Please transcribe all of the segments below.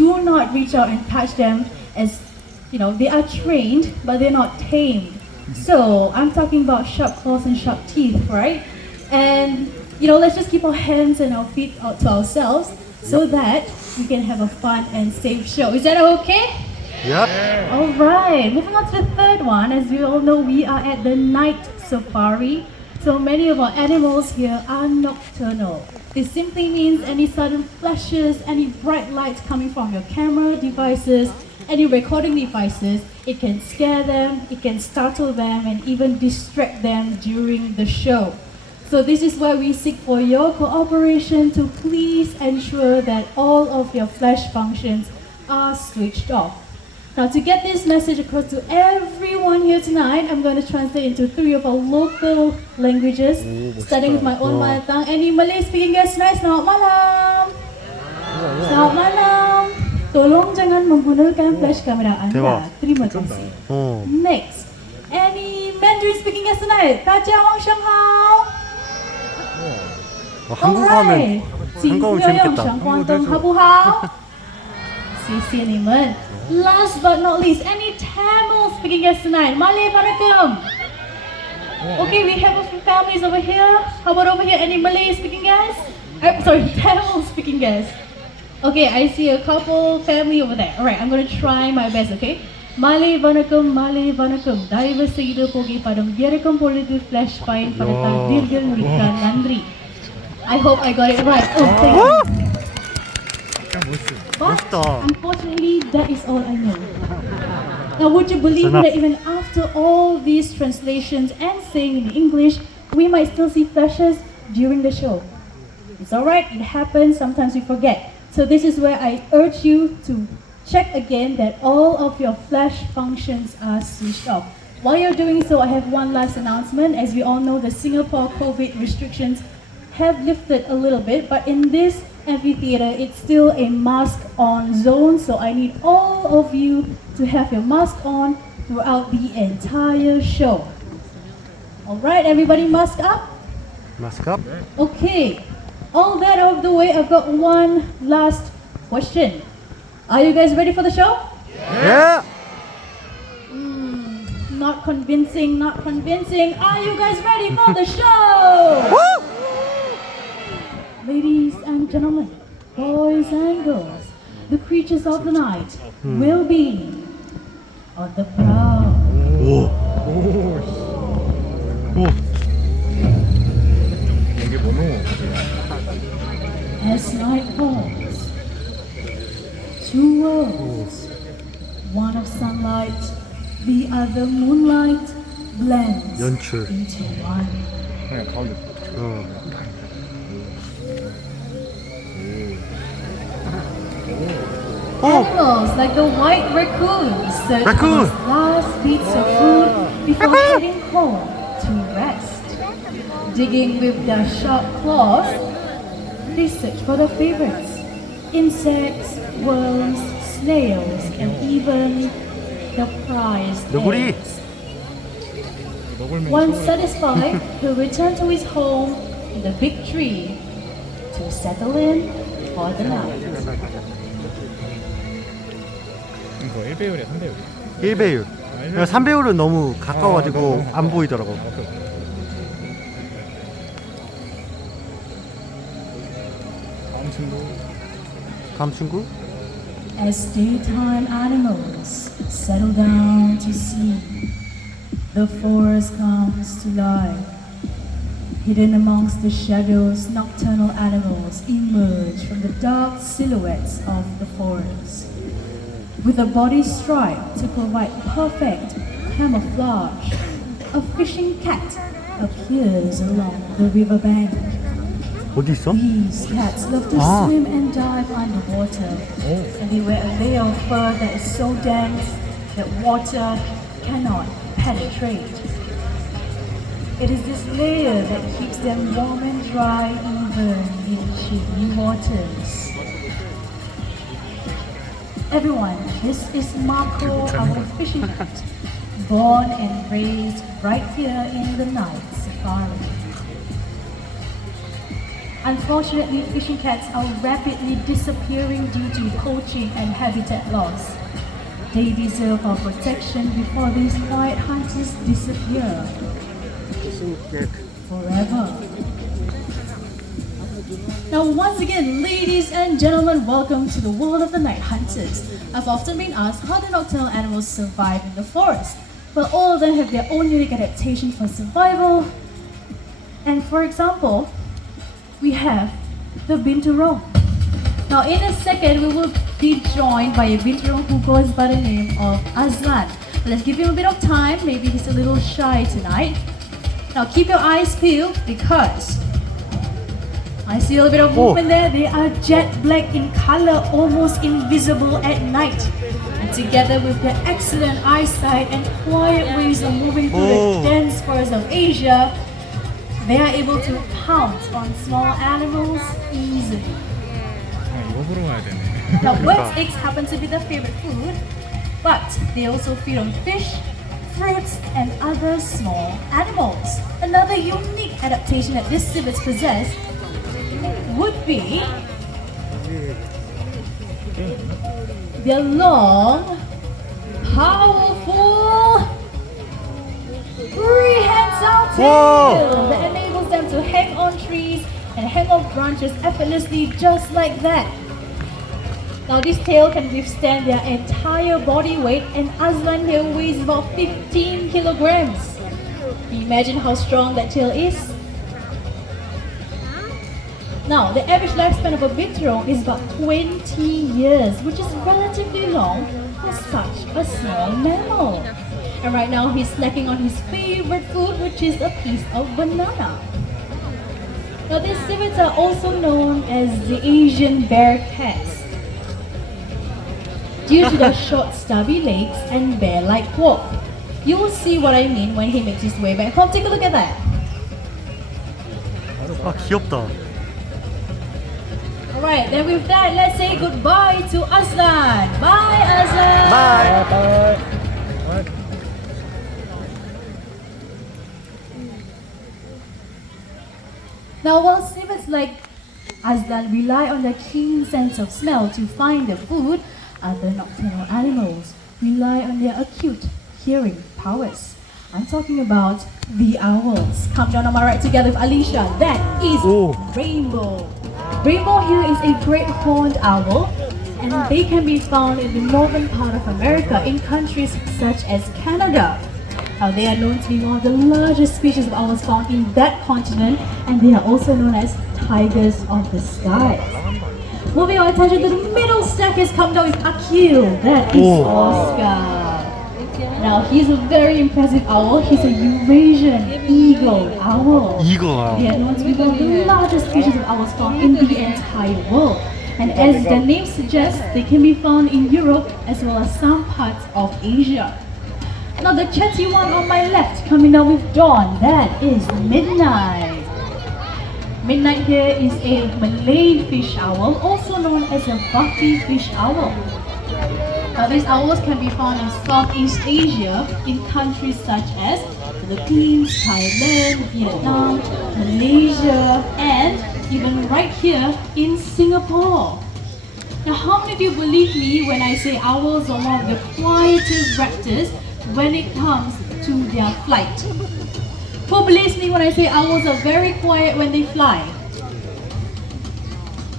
do not reach out and touch them, as they are trained, but they're not tamed. So I'm talking about sharp claws and sharp teeth, right? And let's just keep our hands and our feet out to ourselves so that we can have a fun and safe show. Is that okay? Yep. All right, moving on to the third one. As we all know, we are at the night safari. So many of our animals here are nocturnal. This simply means any sudden flashes, any bright lights coming from your camera devices, any recording devices, it can scare them, it can startle them, and even distract them during the show. So this is why we seek for your cooperation to please ensure that all of your flash functions are switched off. Now, to get this message across to everyone here tonight, I'm going to translate into 3 of our local languages, starting with my own mother tongue. Any Malay speaking guests tonight? Selamat malam. Selamat malam. Tolong jangan menggunakan flash kamera Anda. Terima kasih. Next, any Mandarin speaking guests tonight? 大家晚上好. 한국어 하면 한국어 재밌겠다. 好不好? 谢谢你们. Last but not least, any Tamil speaking guests tonight? Malay Vanakkam. Okay, we have a few families over here. How about over here? Any Malay speaking guests? Sorry, Tamil speaking guests. Okay, I see a couple family over there. Alright, I'm going to try my best, okay? Malay Vanakkam, Malay Vanakkam. Daiva Seidu Pogi Padam Yerakam Polidu Flash Fine Padata Dirgal Murika Nandri. I hope I got it right. Oh, thank you. But unfortunately, that is all I know. Now, would you believe that even after all these translations and saying in English, we might still see flashes during the show? It's alright, it happens, sometimes we forget. So this is where I urge you to check again that all of your flash functions are switched off. While you're doing so, I have one last announcement. As we all know, the Singapore COVID restrictions have lifted a little bit, but in this amphitheater, it's still a mask on zone, so I need all of you to have your mask on throughout the entire show. Alright, everybody mask up? Mask up. Okay, all that out of the way, I've got one last question. Are you guys ready for the show? Yeah. Not convincing, not convincing. Are you guys ready for the show? Woo! Ladies and gentlemen, boys and girls, the creatures of the night will be on the prowl. As night falls, 2 worlds, one of sunlight, the other moonlight, blends 연출. into one. Animals like the white raccoon search for its last bits of food before heading home to rest. Digging with their sharp claws, they search for their favorites: insects, worms, snails, and even the prized eggs. Once satisfied, he'll return to his home in the big tree to settle in for the night. 이거 1배율이야 3배율 1배율. 3배율은 너무 가까워가지고 안 보이더라고. 다음 친구. As daytime animals settle down to sleep, the forest comes to life. Hidden amongst the shadows, nocturnal animals emerge from the dark silhouettes of the forest. With a body striped to provide perfect camouflage, a fishing cat appears along the riverbank. 어디 있어? These cats love to swim and dive underwater, and they wear a layer of fur that is so dense that water cannot penetrate. It is this layer that keeps them warm and dry even in chilly waters. Everyone, this is Marco, our fishing cat, born and raised right here in the night safari. Unfortunately, fishing cats are rapidly disappearing due to poaching and habitat loss. They deserve our protection before these quiet hunters disappear forever. Now, once again, ladies and gentlemen, welcome to the world of the night hunters. I've often been asked how do nocturnal animals survive in the forest. Well, all of them have their own unique adaptation for survival. And for example, we have the binturong. Now, in a second, we will be joined by a binturong who goes by the name of Azlan. Let's give him a bit of time. Maybe he's a little shy tonight. Now, keep your eyes peeled because I see a little bit of movement there. They are jet black in color, almost invisible at night. And together with their excellent eyesight and quiet ways of moving through the dense forests of Asia, they are able to pounce on small animals easily. 이거 보러 가야 되네. Now, birds' eggs happen to be their favorite food, but they also feed on fish, fruits, and other small animals. Another unique adaptation that these civets possess would be their long, powerful, prehensile tail that enables them to hang on trees and hang off branches effortlessly just like that. Now this tail can withstand their entire body weight, and Azlan here weighs about 15 kilograms. Imagine how strong that tail is. Now, the average lifespan of a binturong is about 20 years, which is relatively long for such a small mammal. And right now, he's snacking on his favorite food, which is a piece of banana. Now, these civets are also known as the Asian bear cats due to their short, stubby legs and bear-like walk. You will see what I mean when he makes his way back home. Take a look at that. 아 귀엽다. Alright, then with that, let's say goodbye to Azlan. Bye, Azlan. Bye. Now, while civets like Azlan rely on their keen sense of smell to find their food, other nocturnal animals rely on their acute hearing powers. I'm talking about the owls. Come down on my right together with Alicia. That is Rainbow. Rainbow here is a great horned owl, and they can be found in the northern part of America in countries such as Canada. Now, they are known to be one of the largest species of owls found in that continent, and they are also known as tigers of the sky. Moving our attention to the middle stackers, come down with Akil. That is Oscar. Now, he's a very impressive owl. He's a Eurasian eagle owl. 이거. They are known to be one of the largest species of owls found in the entire world. And as their name suggests, they can be found in Europe as well as some parts of Asia. Now, the chatty one on my left, coming down with Dawn, that is Midnight. Midnight here is a Malay fish owl, also known as a buffy fish owl. Now, these owls can be found in Southeast Asia in countries such as Philippines, Thailand, Vietnam, Malaysia, and even right here in Singapore. Now, how many of you believe me when I say owls are one of the quietest raptors when it comes to their flight? Who believes me when I say owls are very quiet when they fly?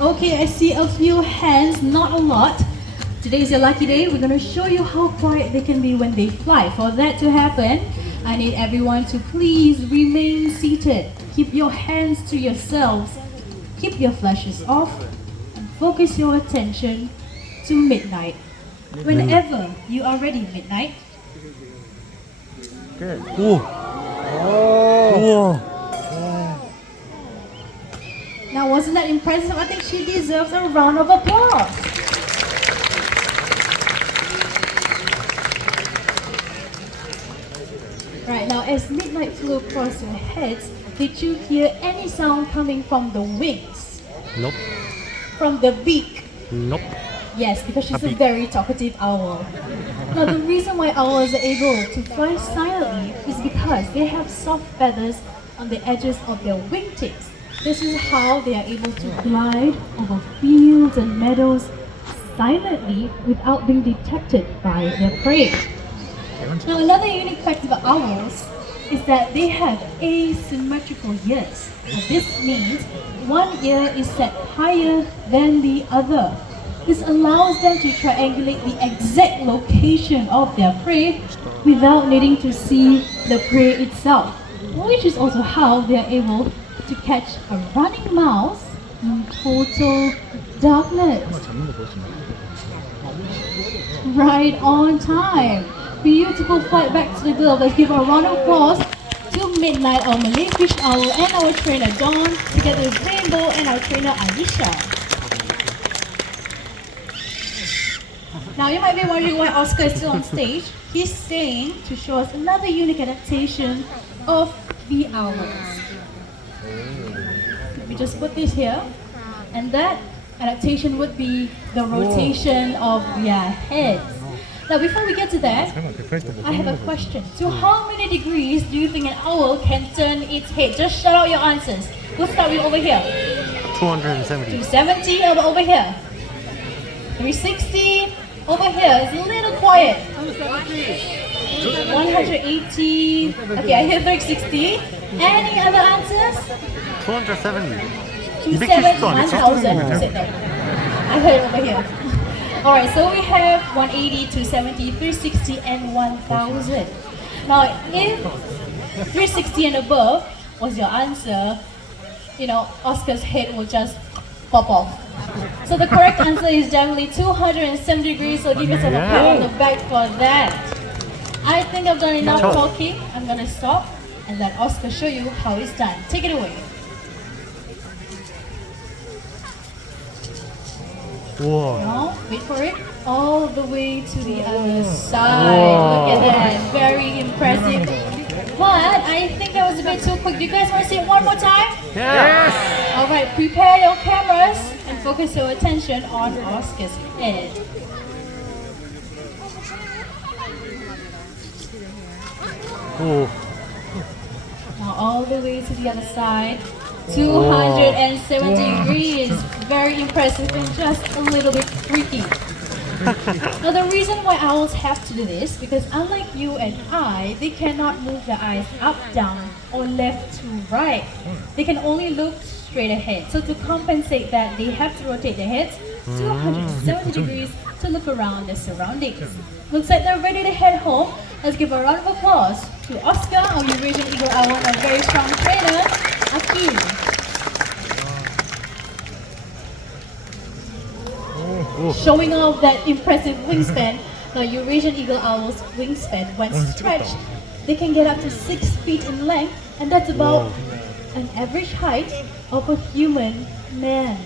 Okay, I see a few hands, not a lot. Today is your lucky day. We're going to show you how quiet they can be when they fly. For that to happen, I need everyone to please remain seated. Keep your hands to yourselves. Keep your flashes off. And focus your attention to Midnight. Whenever you are ready, Midnight. 오. 우와. Now, wasn't that impressive? I think she deserves a round of applause. Right, now as Midnight flew across your heads, did you hear any sound coming from the wings? Nope. From the beak? Nope. Yes, because she's a very talkative owl. Now, the reason why owls are able to fly silently is because they have soft feathers on the edges of their wingtips. This is how they are able to glide over fields and meadows silently without being detected by their prey. Now, another unique fact about owls is that they have asymmetrical ears. Now, this means one ear is set higher than the other. This allows them to triangulate the exact location of their prey without needing to see the prey itself, which is also how they are able to catch a running mouse in total darkness. Right on time. Beautiful flight back to the globe. Let's give a round of applause to Midnight, our Malay fish owl, and our trainer Dawn, together with Rainbow and our trainer Alicia. Now you might be wondering why Oscar is still on stage. He's staying to show us another unique adaptation of the owls. Let me just put this here, and that adaptation would be the rotation of their heads. Now before we get to that, I have a question. To how many degrees do you think an owl can turn its head? Just shout out your answers. We'll start with over here. 270. 270, over here. 360, over here. It's a little quiet. 180. Okay, I hear 360. Any other answers? 270. 270, 1000. You said that. I heard over here. Alright, so we have 180, 270, 360, and 1000. Now, if 360 and above was your answer, you know, Oscar's head will just pop off. So the correct answer is definitely 270 degrees, so give yourself a pat on the back for that. I think I've done enough talking. I'm gonna stop and let Oscar show you how it's done. Take it away. Whoa. No, wait for it. All the way to the other side. Look at that. Very impressive. But I think that was a bit too quick. Do you guys want to see it one more time? Yes. Alright, prepare your cameras and focus your attention on Oscar's head. Oh. Now all the way to the other side. 270 degrees. Very impressive and just a little bit freaky. Now the reason why owls have to do this, because unlike you and I, they cannot move their eyes up, down, or left to right. They can only look straight ahead. So to compensate that, they have to rotate their heads 270 degrees to look around their surroundings. Looks like they're ready to head home. Let's give a round of applause to Oscar, our Eurasian Eagle Owl, and our very strong trainer, Akim. Showing off that impressive wingspan. Now Eurasian Eagle Owl's wingspan, when stretched, they can get up to 6 feet in length, and that's about an average height of a human man.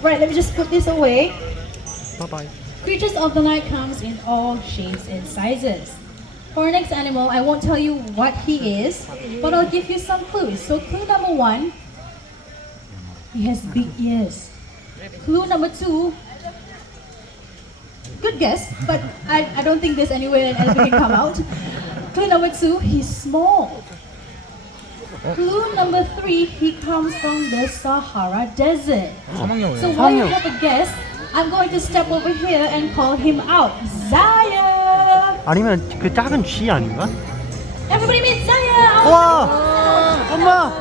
Right, let me just put this away. Bye-bye. Creatures of the night comes in all shapes and sizes. For our next animal, I won't tell you what he is, but I'll give you some clues. So clue number 1, he has big ears. Clue number 2, good guess, but I don't think there's any way an elephant can come out. Clue number 2, he's small. Clue number 3, he comes from the Sahara Desert. So while you have a guess, I'm going to step over here and call him out. Zaya! 아니면 그 작은 쥐 아닌가? Everybody meet Zaya! 와! 엄마!